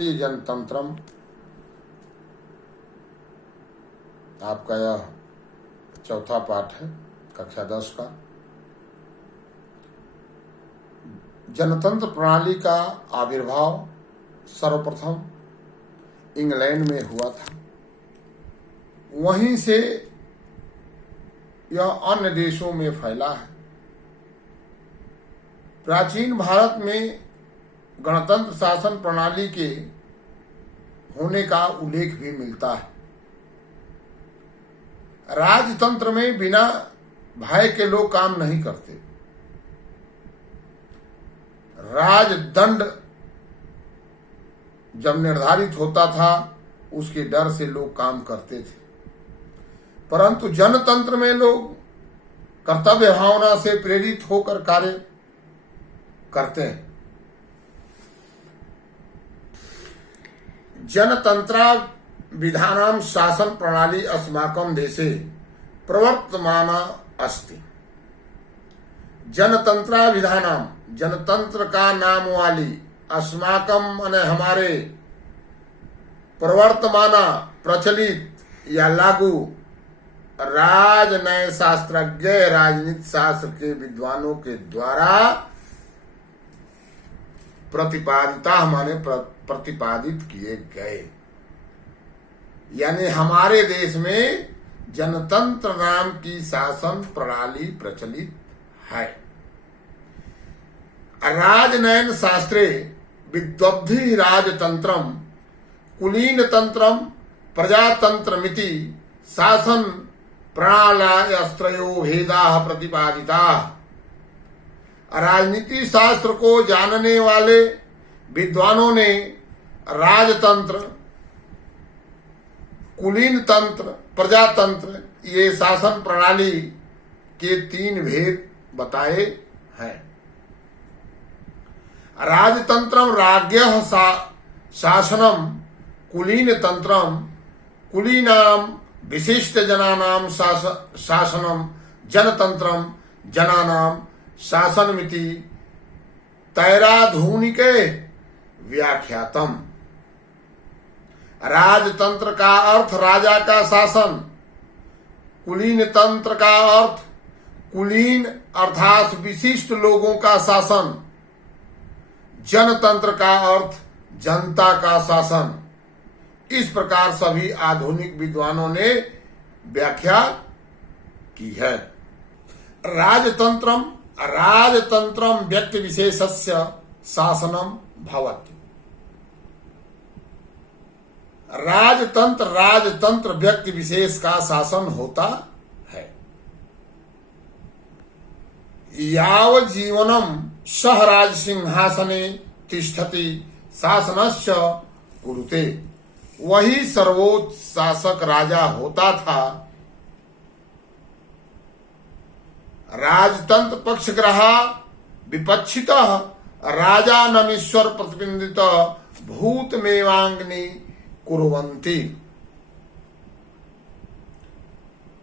जनतंत्रम आपका यह चौथा पाठ है कक्षा 10 का। जनतंत्र प्रणाली का आविर्भाव सर्वप्रथम इंग्लैंड में हुआ था। वहीं से यह अन्य देशों में फैला है। प्राचीन भारत में गणतंत्र शासन प्रणाली के होने का उल्लेख भी मिलता है। राजतंत्र में बिना भय के लोग काम नहीं करते। राजदंड जब निर्धारित होता था उसके डर से लोग काम करते थे, परंतु जनतंत्र में लोग कर्तव्य भावना से प्रेरित होकर कार्य करते हैं। जनतंत्रा विधानां शासन प्रणाली अस्माकं देशे प्रवर्तमाना अस्ति। जनतंत्रा विधानां, जनतंत्र का नाम वाली, अस्माकं माने हमारे, प्रवर्तमाना प्रचलित या लागू, राजनय शास्त्रज्ञ राजनीति शास्त्र के विद्वानों के द्वारा प्रतिपादिता माने प्रतिपादित किए गए। यानी हमारे देश में जनतंत्र नाम की शासन प्रणाली प्रचलित है। राजनयन शास्त्रे विद्वद्भिः राजतंत्रम कुलीन तंत्रम प्रजातंत्रमिति शासन प्रणालयस्त्रयो भेदाः प्रतिपादिताः। राजनीति शास्त्र को जानने वाले विद्वानों ने राजतंत्र, कुलीन तंत्र, प्रजातंत्र ये शासन प्रणाली के 3 भेद बताए हैं। राजतंत्रम राज्ञः शासनम, कुलीन तंत्रम कुलीनाम विशिष्ट जनानाम शासनम, जनतंत्रम जनानाम शासनमिति तैराधुनिके व्याख्यातम। राजतंत्र का अर्थ राजा का शासन, कुलीन तंत्र का अर्थ कुलीन अर्थात विशिष्ट लोगों का शासन, जनतंत्र का अर्थ जनता का शासन। इस प्रकार सभी आधुनिक विद्वानों ने व्याख्या की है। राजतंत्रम व्यक्ति विशेषस्य शासनम भवति। राजतंत्र व्यक्ति विशेष का शासन होता है। याव जीवनम सह राज सिंहासने तिष्ठति शासनस्य कुरुते। वही सर्वोच्च शासक राजा होता था। राजतंत्र पक्षग्रह विपक्षितः राजा नमीश्वर प्रतिबिंबित भूतमेवांग्नि कुर्वन्ति।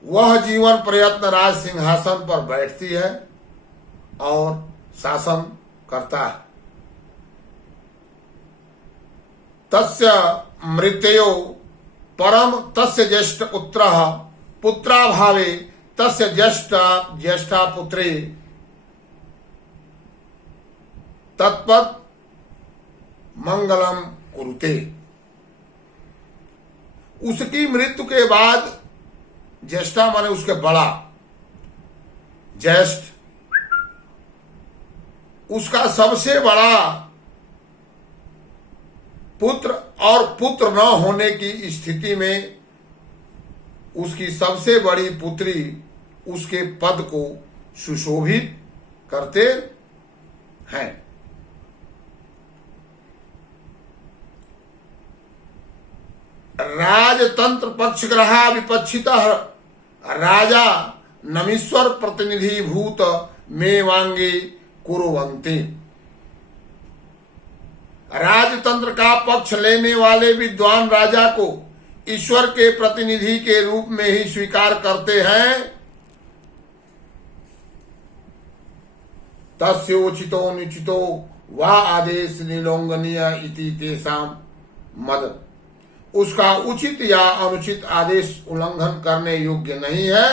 वह जीवन प्रयत्न राज सिंहासन पर बैठती है और शासन करता है। तस्य मृत्यो परम तस्य ज्येष्ठ पुत्रः पुत्राभावे तस्य ज्येष्ठा पुत्री तत्पद मंगलम कुरुते। उसकी मृत्यु के बाद ज्येष्ठा माने उसके बड़ा, ज्येष्ठ, उसका सबसे बड़ा पुत्र और पुत्र न होने की स्थिति में उसकी सबसे बड़ी पुत्री उसके पद को सुशोभित करते हैं। राजतंत्र पक्षग्रह विपक्षितः राजा नमीश्वर प्रतिनिधि भूत मेवांगे कुर्वन्ति। राजतंत्र का पक्ष लेने वाले विद्वान राजा को ईश्वर के प्रतिनिधि के रूप में ही स्वीकार करते हैं। तस्योचितो निचितो वा आदेश निलोंगनीय इति तेषां मद उसका उचित या अनुचित आदेश उल्लंघन करने योग्य नहीं है,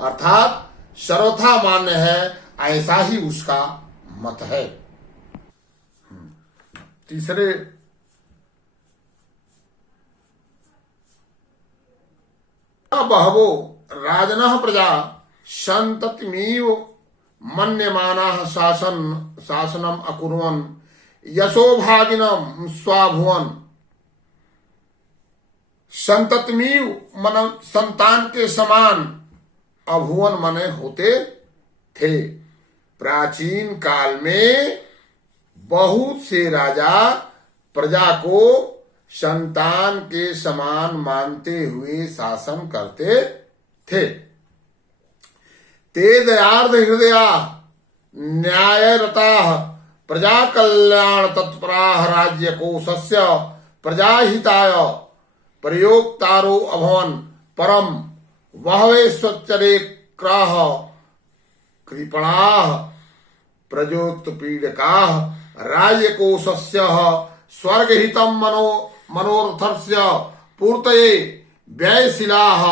अर्थात सर्वथा मान्य है, ऐसा ही उसका मत है। तीसरे बहवो राजनः प्रजा संततिमीव मन्यमानाः शासनम अकुर्वन् यशोभागिनम स्वाभुवन। संततिमीव मन संतान के समान, अभुवन मने होते थे। प्राचीन काल में बहुत से राजा प्रजा को संतान के समान मानते हुए शासन करते थे। ते दयार्थ हृदया न्यायरता प्रजा कल्याण तत्परा राज्य कोशस्य प्रजाहिताय प्रयोक्तारो अभवन परम वहवे स्वच्चरे क्राह कृपणाः प्रजोत्पीडकाः राज्यकोशस्य स्वर्गहितं मनोरथस्य पूर्तये व्ययशिलाः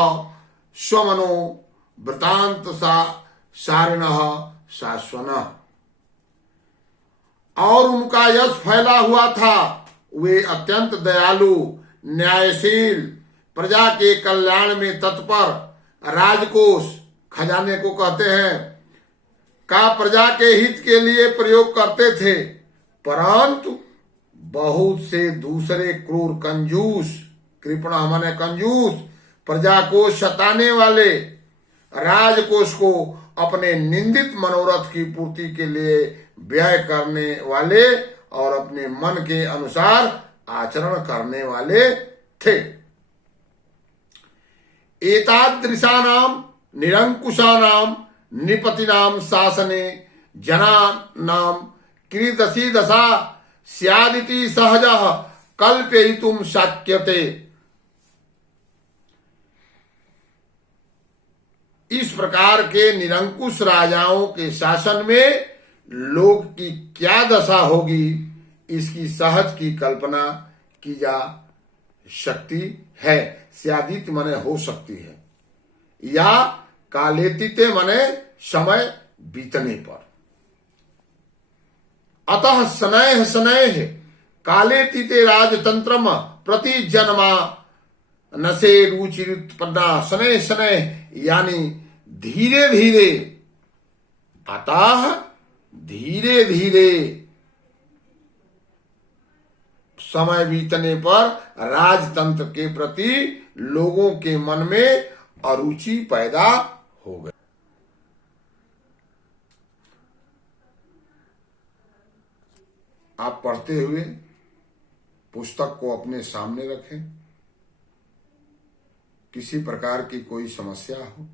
स्वमनो वृतांत सारिणः शाश्वनः। और उनका यश फैला हुआ था। वे अत्यंत दयालु, न्यायशील, प्रजा के कल्याण में तत्पर, राजकोष खजाने को कहते हैं का प्रजा के हित के लिए प्रयोग करते थे। परंतु बहुत से दूसरे क्रूर कंजूस, कृपणः माने कंजूस, प्रजा को सताने वाले, राजकोष को अपने निंदित मनोरथ की पूर्ति के लिए व्यय करने वाले और अपने मन के अनुसार आचरण करने वाले थे। एतादृशानाम निरंकुशानाम निपतिनाम शासने जनानाम कीदृशी दशा स्यादिति सहजः कल्पयितुं शक्यते। इस प्रकार के निरंकुश राजाओं के शासन में लोग की क्या दशा होगी, इसकी सहज की कल्पना की जा सकती है। स्यादित माने हो सकती है, या कालेतिते माने समय बीतने पर। अतः शनैः शनैः कालेतिते राजतंत्रम प्रति जन्मा नसे रुचिरुत्पन्ना। शनैः शनैः यानी धीरे धीरे, अतः धीरे धीरे समय बीतने पर राजतंत्र के प्रति लोगों के मन में अरुचि पैदा हो गई। आप पढ़ते हुए पुस्तक को अपने सामने रखें। किसी प्रकार की कोई समस्या हो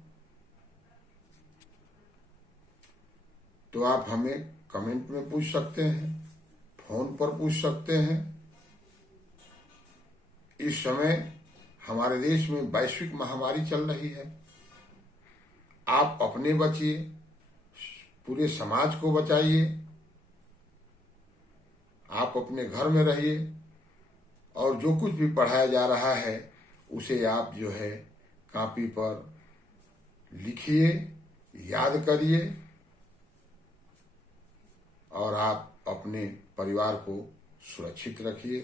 तो आप हमें कमेंट में पूछ सकते हैं, फोन पर पूछ सकते हैं। इस समय हमारे देश में वैश्विक महामारी चल रही है। आप अपने बचिए, पूरे समाज को बचाइए। आप अपने घर में रहिए और जो कुछ भी पढ़ाया जा रहा है उसे आप जो है कॉपी पर लिखिए, याद करिए और आप अपने परिवार को सुरक्षित रखिए।